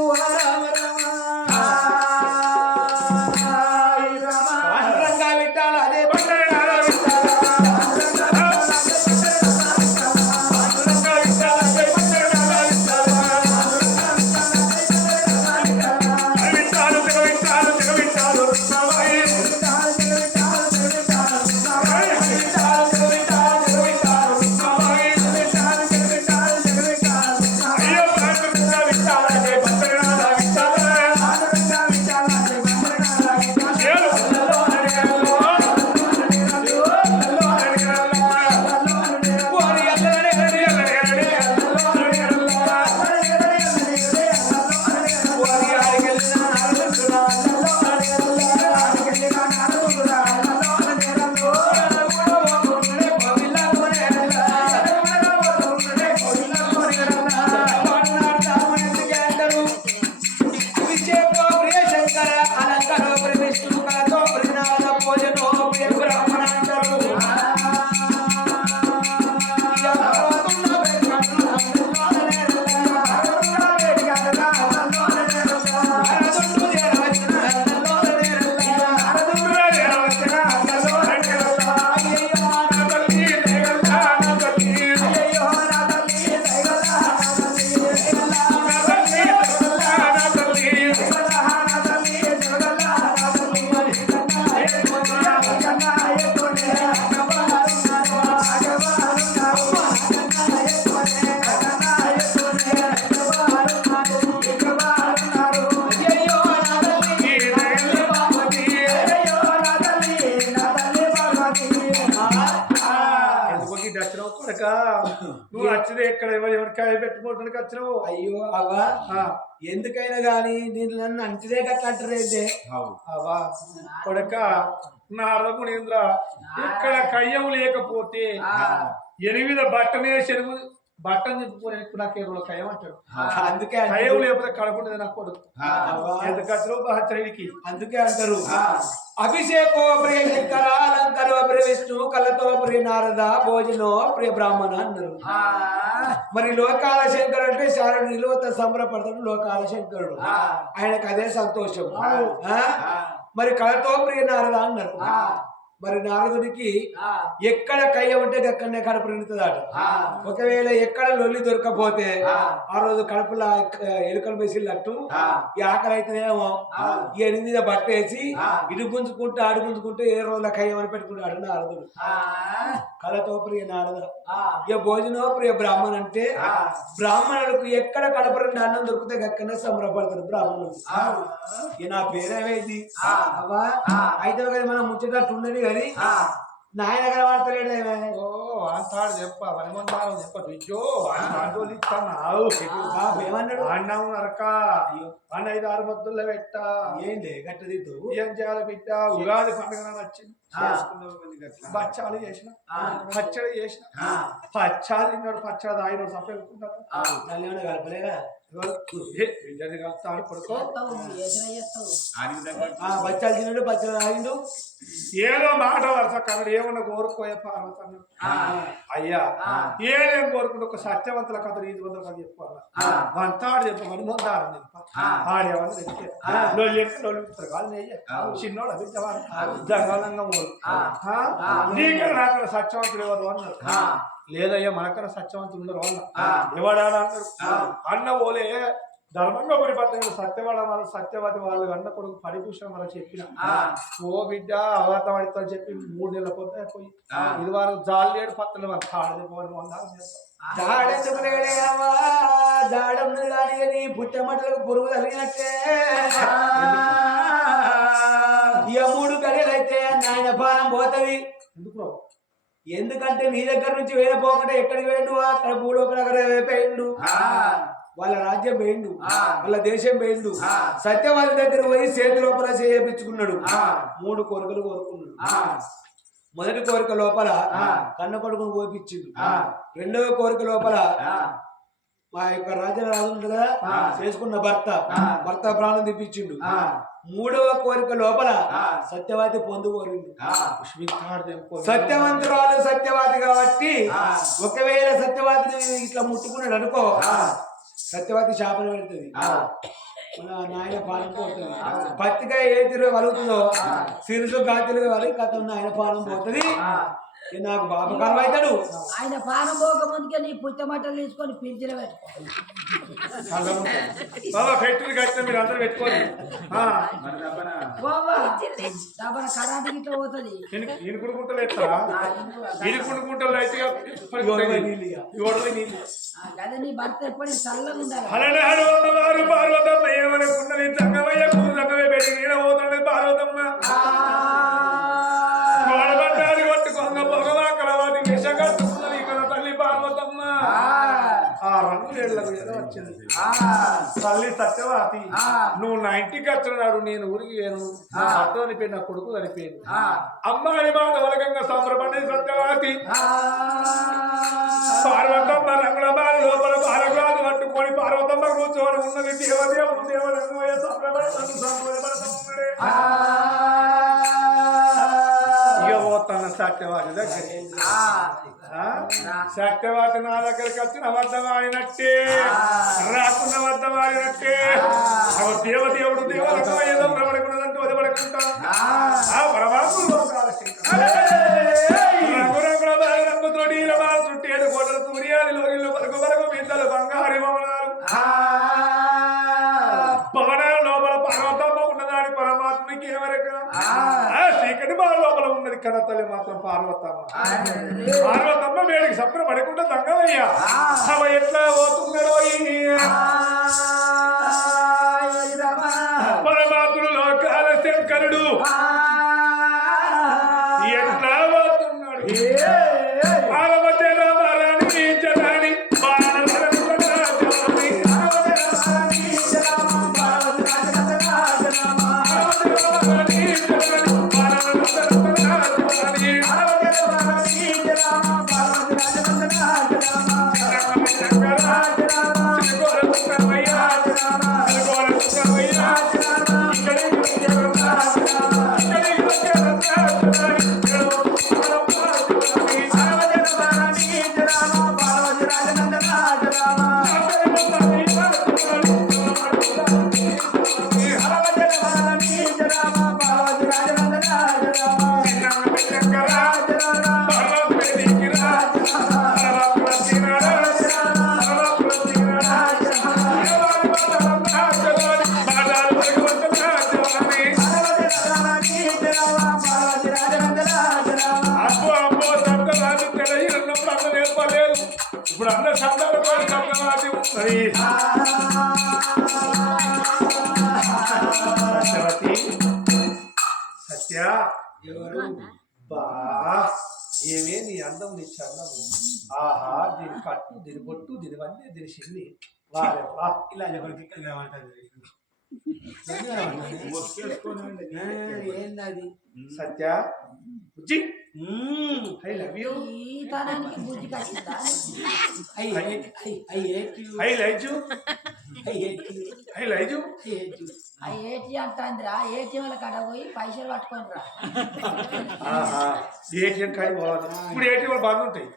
పెట్టాలి అదే కొడక నువ్వు వచ్చింది ఎక్కడ ఎవరికాయ పెట్టుకోవడానికి వచ్చినావు అయ్యో అవ్వా ఆ, ఎందుకైనా గాని నేను నన్ను అంటేనే గట్లా అంటారేంటే అవా కొడక నారమునేంద్ర ఇక్కడ కయ్యం లేకపోతే 8 బట్టనే చెరువు బట్టను చెప్పుకొని నాకు ఎరువుల కయ్యం అంటాడు అందుకే కయ్యం లేకపోతే కడపడేది నా కొడుకు అవ్వా, ఎంత వచ్చినావు బహత్రుడికి అందుకే అంటారు అభిషేకో ప్రియ శంకర అలంకరో ప్రియ విష్ణు కలతో ప్రియ నారద భోజనో ప్రియ బ్రాహ్మణ అన్నారు. మరి లోకాల శంకరుడు అంటే శారుడు నిలువత సంబరపడతాడు లోకాల శంకరుడు, ఆయనకు అదే సంతోషం. మరి కలతో ప్రియ నారద అన్నారు. మరి నారదుడికి ఎక్కడ కయ్య ఉంటే అక్కడనే కడుపు నిండుతుందట. ఒకవేళ ఎక్కడ లొల్లి దొరకపోతే ఆ రోజు కడుపులో ఎలుకలు మెసిల్నట్టు ఈ ఆకలి అయితేనేమో ఈ 8 మీద బట్ట వేసి ఇటు గుంజుకుంటూ ఆడు గుంజుకుంటూ ఏ రోజుల కయ్యమని పెట్టుకుంటాడు నారదుడు. కళతో ప్రియ నారద ఇక భోజనో ప్రియ బ్రాహ్మణ అంటే బ్రాహ్మణులకు ఎక్కడ కడుపు రెండు అన్నం దొరికితే అక్కడనే సంబరపడతారు బ్రాహ్మణులు. ఇక నా పేరేమైంది అవ్వా అయితే కానీ మనం ముచ్చటట్టు ఉండని కానీ నాయన గారు వాడతలేడేమే. ఓ అంటాడు చెప్ప వనమందారం చెప్ప విజో అంటూ ఇస్తాను ఏమన్నాడు అన్నం నరక అన్న 5-6 మద్దుల్లో పెట్ట ఏంటి గట్టదిద్దు ఏం చేయాలి బిడ్డ ఉగాది పండుగ వచ్చింది బచ్చాలు చేసిన పచ్చడి చేసిన పచ్చాలు తిన్నాడు పచ్చడి ఆయన సంపేసుకుంటారు కలపలేదా విద్యార్థి కలుస్తాడు పడుకో బచ్చాలు తిన్నాడు పచ్చడి ఆగిండు. ఏదో మాట వరుస కనుడు ఏమన్నా కోరుకోయే పార్వతన్నాడు. అయ్యా ఏదేం కోరుకుంటే ఒక సత్యవంతుల కథ 500 కథ చెప్పాలి వంతాడు చెప్ప మణిమందారం చెప్ప ఆడేవాళ్ళు చిన్నోడు అభిజవాడు జగాలంగా నీకన్నా నాకన్నా సత్యవంతులు ఎవరు అన్నారు. లేదయ్యా మనకన్నా సత్యవంతులు ఉండరు అన్న ఎవడాడా అన్నాడు. అన్న ఓలే ధర్మంగా పడిపోతాడు సత్యవాడ వాళ్ళ సత్యవతి వాళ్ళు అన్న కొడుకు పరిభూషణ మనం చెప్పిన ఓ బిడ్డ అవార్థం పడుతుందని చెప్పి 3 నెలల పొద్దు పోయి ఇది వారు జాలేడు పత్తలు మన జాడమ్మ కానీ పుట్టమట్టలకు పురుగు కలిగినట్టే ఇక 3 గడియలైతే నాయన పానం పోతుంది. ఎందుకంటే నీ దగ్గర నుంచి వేరే పోకుండా ఎక్కడికి వేయండు అక్కడ 3 ఒకటి వేపేయండు వాళ్ళ రాజ్యం వేయండు వాళ్ళ దేశం వేయండు. సత్యవాది దగ్గర పోయి చేతి లోపల చేయించుకున్నాడు 3 కోరికలు కోరుకున్నాడు. మొదటి కోరిక లోపల కన్న కొడుకును కోపించిండు. రెండవ కోరిక లోపల మా యొక్క రాజు ఉంది కదా చేసుకున్న భర్త ప్రాణం తెప్పించిండు. 3వ కోరిక లోపల సత్యవాది పొందు కోరిండు. సత్యవంతురాలు సత్యవాది కాబట్టి ఒకవేళ సత్యవాదిని ఇట్లా ముట్టుకున్నాడు అనుకో సత్యవతి శాపం పెడుతుంది నాయన పానం పోతుంది. పత్తికాయ ఏ తిరుగు వలుగుతుందో సిరుసు గాతిలుగా వలిగి కథ ఆయన పానం పోతుంది. నాకు బాబు కరువు అవుతాడు. ఆయన పానం పోక ముందుకే నీ పుట్టమట్టలు తీసుకొని పిలిచిన పెట్టులు కట్టిన మీరు అందరూ పెట్టుకోండి. కరాంటి ఇట్లా పోతుంది ఇనుకుంటలు ఎత్తారా ఇనుకుంటలు అయితే అదే నీ భర్త ఎప్పటికీ చల్లగా ఉండాలి. పార్వతమ్మ ఏమనుకున్నది చక్కవయ్య కూతురు పెట్టి నీడ పోతుంది పార్వతమ్మ గోడబట్టాలి కొట్టుకున్న పొగవాకలవాది విష కట్టుకున్నది ఇక్కడ తల్లి పార్వతమ్మ. ఆ రంగులేళ్లకు ఏదో వచ్చింది తల్లి సత్యవాతి నువ్వు నా ఇంటికి వచ్చినాడు నేను ఊరికి వేను భర్త చనిపోయి నా కొడుకు చనిపోయింది అమ్మాయి మాట వలకంగా సంబరపడి సత్యవాతి పార్వతమ్మ రంగుల బారి లోపల బాలగ్రాలు కట్టుకొని పార్వతమ్మ కూర్చొని ఉన్నది దేవదేవుడు దేవరంగమయ్య సంబరపడుతున్నాడే తన సత్యవాది దగ్గర సత్యవాతి నా దగ్గరికి వచ్చిన అబద్ధమాడినట్టే రాకున్న అబద్ధమాడినట్టే దేవదేవుడు దేవరంగమయ్య సంబరపడుకున్నదంటూ వదపడుకుంటా పరమాత్మ రంగురంగుల బారి రంగుతోటి చుట్టూ 7 కోటలు సూర్యాది లోగిళ్ళు పలుకు పలుకు మిద్దలు బంగారు భవనాల లోపల పార్వతమ్మ ఉన్నదాని పరమాత్మకి ఏమరక చీకటి బాల లోపల ఉన్నది కనతల్లి మాత్రం పార్వతమ్మ వేడికి సప్న పడకుండా దంగమయ్యా అవ ఎట్లా పోతున్నాడో పరమాత్ముడు లోకాల శంకరుడు ఎట్లా పోతున్నాడు పార్వతమ్మ ఇప్పుడు అన్న సంతానం కూడా సంతానాన్ని ఉన్నది. సత్యవతి, సత్య ఎవరు బా ఏమే నీ అందం నీ చందము. ఆహా దీని కట్టు దీని బొట్టు దీని వన్నీ దీని చిన్ని వారే వా. ఇలా ఎవరికి ఇక్కడ కావాలంటే ఏంది Satya Bujji I love you ఈ తనానికి బుద్ధి కట్టిందా I like you I like you. ఆ ఏటి అంటాందిరా ఏటీఎం కాడ పోయి పైసలు పట్టుకొని రా ఆహా ఏటీఎం కాడి పోవాలి. ఇప్పుడు ఏటీఎం బంద్ ఉంటాయి.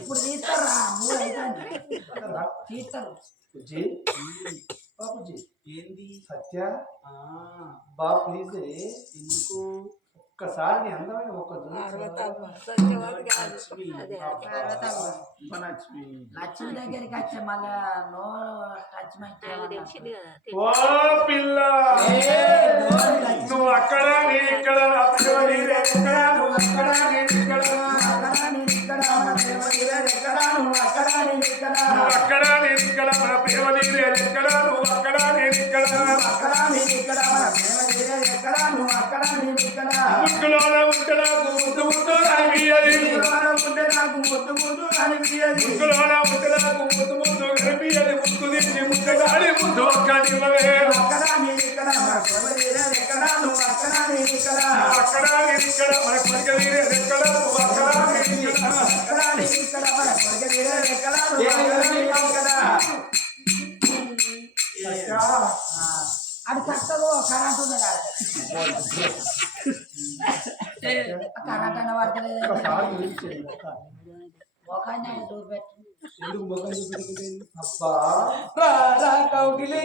ఇప్పుడు తీస్తారా 3 అవుతుంది తీస్తారు బుజ్జి బాబుజీ ఏంది సత్య బా ప్లీజ్ ఎందుకు ఒక్కసారి నీ అందమైన ఒక లక్ష్మి దగ్గరికి వచ్చే మళ్ళా నో టచ్ ఓ పిల్ల నువ్వు అక్కడ నేను ఇక్కడ అక్కడ నేను ఎక్కడ నువ్వు అక్కడ నేను ఇక్కడ నువ్వు అక్కడ నేను ఇక్కడ మన ప్రేమ నీరే ఎక్కడ నువ్వు అక్కడ నేను ఇక్కడ ముక్కులోన ఉంటే నాకు ముద్దు ముద్దు అనిపించదు. ముక్కులోన ఉంటే నాకు ముద్దు ముద్దు కనిపించదు. ముక్కు తీసి ముద్దగాడి ముద్దు ఒక్కడివే అక్కడ నేను ఇక్కడ మన కొడుక తీరే ఎక్కడ నువ్వు అక్కడ అది చక్కగా కరెంట్ ఉంది కరెంట్ అన్న పడతలేదు మొఖాన్ని డోర్ పెట్టు ఎందుకు మొక్కలు చూపెట్టుకుంటే అబ్బా కౌగిలి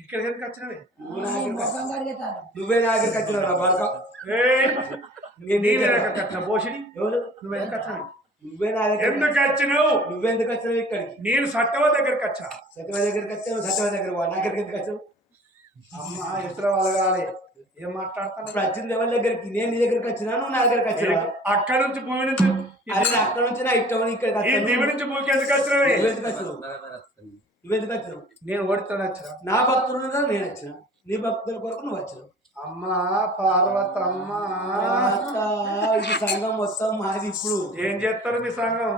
ఇక్కడికి వచ్చినవే మొఖం కడిగేతాను నువ్వే నా దగ్గరికి వచ్చినావు బాడక వచ్చిన పోషిడి ఎవరు నువ్వు ఎందుకు వచ్చినవి నువ్వే నా దగ్గర ఎందుకు వచ్చినావు నువ్వెందుకు వచ్చినావు ఇక్కడికి నేను సత్యవ దగ్గరికి వచ్చా సత్యవ దగ్గరికి వచ్చావు సత్యవ దగ్గర నా దగ్గరికి ఎందుకు వచ్చావు అమ్మ ఎదురు వాళ్ళగాలి ఏం మాట్లాడతాను ఇప్పుడు వచ్చింది ఎవరి దగ్గరికి నేను నీ దగ్గరికి వచ్చినా నువ్వు నా దగ్గరికి వచ్చినా అక్కడ నుంచి భూమి నుంచి అరే అక్కడ నుంచి నా ఇష్టం ఇక్కడ ఈ దివి నుంచి భూమికి ఎందుకు వచ్చినవే నువ్వెందుకు వచ్చినావు నువ్వెందుకు వచ్చినావు నేను ఓడితో వచ్చిన నా భక్తులు నేను వచ్చిన నీ భక్తుల కొరకు నువ్వు వచ్చినావు అమ్మ పార్వతమ్మ ఇది సంఘం మొత్తం మాది ఇప్పుడు. ఏం చేస్తారు మీ సంఘం?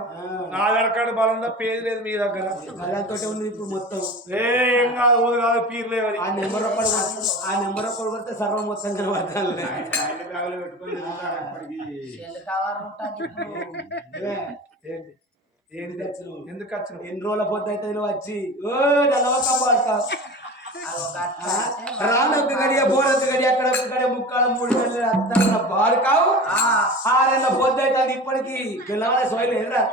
ఆధార్ కార్డు బలంగా పేరు లేదు మీ దగ్గర. అలాంటి ఉంది ఇప్పుడు మొత్తం. ఏం కాదు ఓదు కాదు పీరు లేవని ఆ నెంబర్ ఒక్కడు కొడితే సర్వం మొత్తం కనబడతాను. చెల్లి కవర్ ఉంటుంది ఇప్పుడు. ఏంటి ఏంటి ఎందుకు వచ్చినావు? ఎన్ని రోజుల పొద్దు అయితే వచ్చి పడతా రానొక్క గడియ బోరొక్క గడి అక్కడ గడియ ముక్కాల 3 గడియలు అంతా బారు కావు. 6 ఏళ్ళ పొద్దు అయితే అది ఇప్పటికి పిల్లవాళ్ళ సోయలు ఎదురా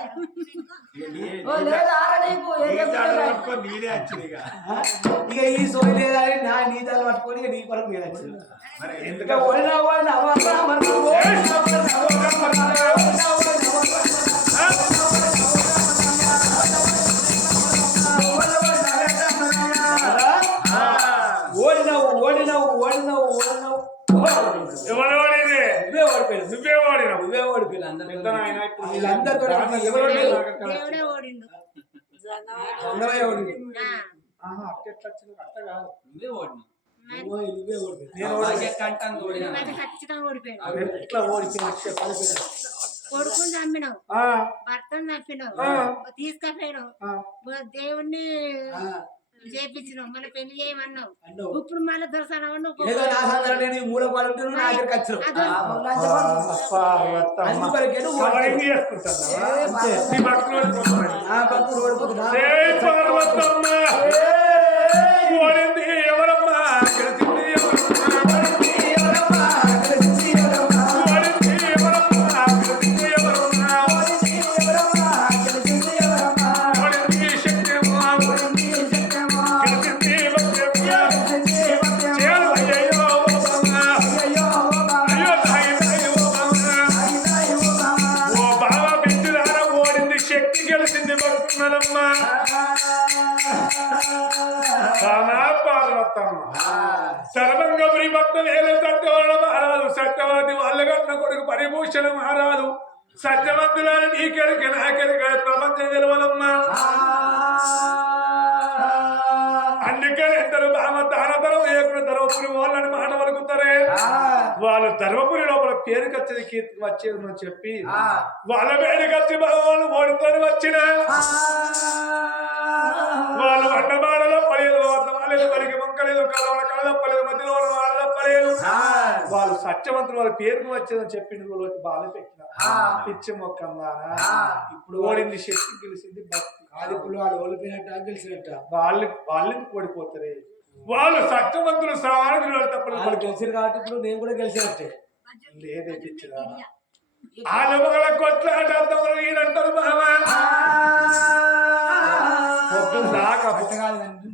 ఇక ఈ సోయి లేదని నా నీతాలు పట్టుకొని నీ కొరకు మీద వచ్చింది. దేవుడే ఓడిండు. అది ఖచ్చితంగా ఓడిపోయాడు. కొడుకుని చంపినావు, భర్తను చంపినావు, తీసుకపోయినావు, దేవుణ్ణి చేపించినావు, మళ్ళీ పెళ్లి చేయమన్నావు. ఇప్పుడు మళ్ళీ దొరసాను సర్వంగపురి భక్త వేల సత్యవరణ మహారాజు సత్యవతి వాళ్ళగన్న కొడుకు పరిభూషణ మహారాజు సత్యవంతులను నీకెరిక నాకెరిక ప్రపంచం తెలవలమ్మా. అందుకని ఎందరు దానతరం ఏకుడు ధర్మపురి వాళ్ళని మాట వలుకుతారే. వాళ్ళు ధర్మపురి లోపల పేరుకొచ్చేది కీర్తికి వచ్చేది అని చెప్పి వాళ్ళ పేరుకొచ్చి భగవాన్ ఓడితోని వచ్చిన వాళ్ళు వంటమాడలో పడేది వర్తమాలేదు, పలికి మొక్కలేదు, కలవల కలదప్పలేదు, మధ్యలో వాళ్ళ తప్పలేదు. వాళ్ళు సత్యవంతులు వాళ్ళ పేరుకు వచ్చేదని చెప్పి నువ్వు బాధ పెట్టిన పిచ్చి మొక్కమ్మా. ఇప్పుడు ఓడింది శక్తి, గెలిచింది భక్తి. అది ఇప్పుడు వాళ్ళు ఓడిపోయినట్ట గెలిచినట్ట వాళ్ళని ఓడిపోతారే. వాళ్ళు సత్యవంతులు సామాన్యులు తప్పలు గెలిచారు కాబట్టి ఇప్పుడు నేను కూడా గెలిచినట్టే. లేదే పిచ్చిదా ఆ నమ్మకల కొట్లాట ఈయనంటారు బావా.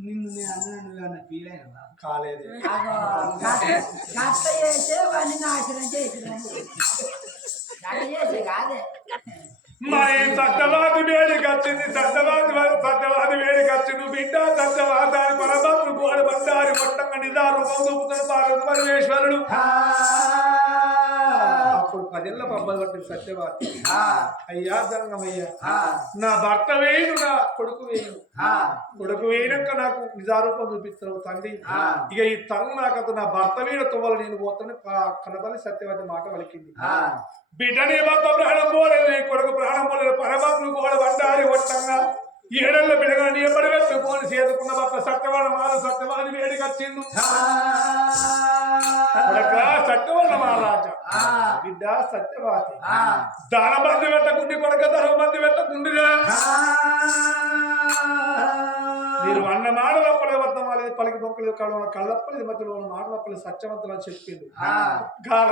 నిన్ను నేను అన్న ఫీల్ అయినా కాలేదు. మరి సత్యవాది వేడికి వచ్చింది, సత్యవాది వేడికి వచ్చింది బిడ్డ సత్యవాదాన్ని పరమాత్మ గోడ బండారి మొట్టంగా నిదారు పరమేశ్వరుడు. అప్పుడు 10 ఏళ్ల పబ్బలు పట్టింది సత్యవాది. అయ్యా జంగమయ్యా, నా భర్త వేయును, నా కొడుకు వేయును. కొడుకు వేయినాక నాకు నిజారూపం చూపిస్తావు తండ్రి. ఇక ఈ తను నాకు నా భర్త వేయడ తొవ్వలు నేను పోతాను కన్నతల్లి సత్యవతి మాట వలికింది. బిడ్డని భర్త ప్రాణం పోలేదు, నీ కొడుకు ప్రాణం పోలేదు. పరమాత్మ గోడ బండారి ఒట్టంగా 7 ఏళ్ల బిడ్డగా నీ ఎప్పటి పెట్టుకొని చేదుకున్న భర్త సత్యవాడ మారు సత్యవాది వేడికి వచ్చిండు. సత్యవాడ మహారాజా బిడ్డ సత్యవాది దాన మంది పెట్టకుండి కొడక ధర్మ మంది పెట్టకుండిరా. మీరు అన్న మాట తప్పలేదు, వద్దమాలేదు, పలికి బొక్కలేదు, కళ్ళప్పలేదు, మధ్యలో మాట తప్పలేదు, సత్యవంతులు అని చెప్పిండు.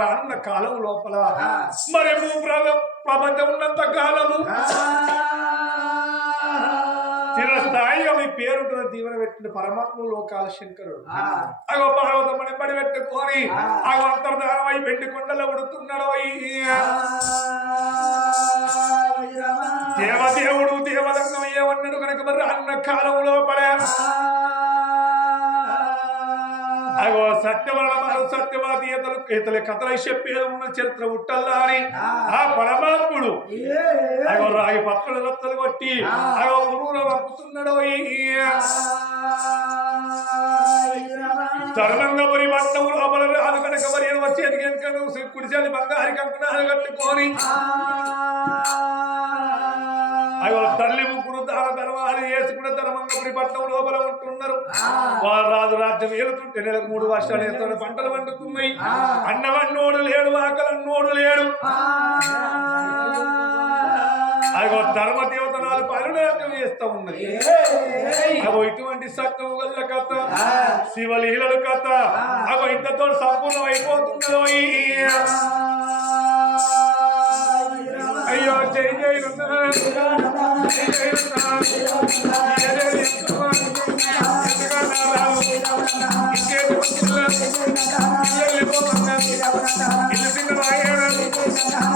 రానున్న కాలం లోపల మరి ప్రపంచం ఉన్నంత కాలము చిరస్థాయిగా మీ పేరుంటున్న దీవెన పెట్టిన పరమాత్మ లోకాల శంకరుడు. అగో పార్వతమ్మని పడి పెట్టుకొని అగో అంతర్ధానమై వెండి కొండలో ఉడుతున్నాడు. దేవదేవుడు దేవరంగం అయ్యవన్నాడు కనుక మరి అన్న కాలం లోపల అగో సత్యవరణ సత్యవాది ఇతల కథలై చెప్పేది ఉన్న చరిత్ర ఉట్టల్లా అని ఆ పరమాత్ముడు అగో రాగి పత్రుల రత్తలు కొట్టి అగో ఊరులో పంపుతున్నాడు. ధర్మంగపురి పట్టణం లోపల రాదు కనుక మరి వచ్చేది కనుక కుడిసేది బంగారు కంకునాలు కట్టుకొని అయ్యో తల్లి ముగ్గురు దాన ధర్మాలు వేసుకున్న ధర్మంగపురి పట్టణం లోపల ఉంటున్నారు. వారు రాజు రాజ్యం ఏలుతుంటే నెలకు 3 వర్షాలు వేస్తున్న పంటలు పండుతున్నాయి. అన్నవన్నోడు లేడు, ఆకలన్నోడు లేడు. అగో ధర్మ దేవతనాలు పరునాట్యం చేస్తా ఉన్నది. అగో ఇటువంటి సత్యం గల్ల కథ, శివలీలలు కథ అగో ఇంతతో సంపూర్ణం అయిపోతున్నదో. అయ్యో జై జై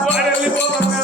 వాడెళ్ళిపోతున్నా